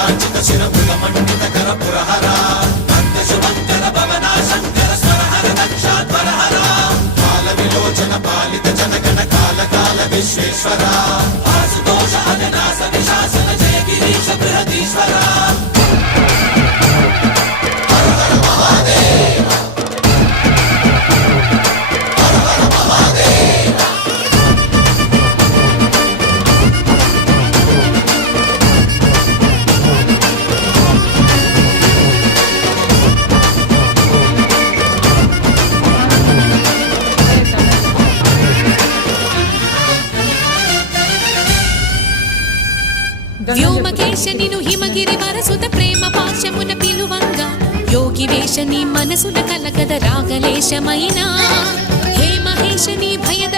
కాంచిత శిరముల మండిత కర పురహర నంద శుభంకర భవనా శంకర స్వరహర దక్షాధ్వరహర కాల విలోచన పాలిత జనగణ కాల కాల విశ్వేశ్వర ఆశుతోష అజనాస విశాసన జయ గిరీశ బృహదీశ్వర వ్యోమకేశ నిను హిమగిరి వరసుత ప్రేమ పాశమున పిలువంగా యోగి వేష నీ మనసున కలకద రాగలేశమైనా హే మహేశ నీ భయద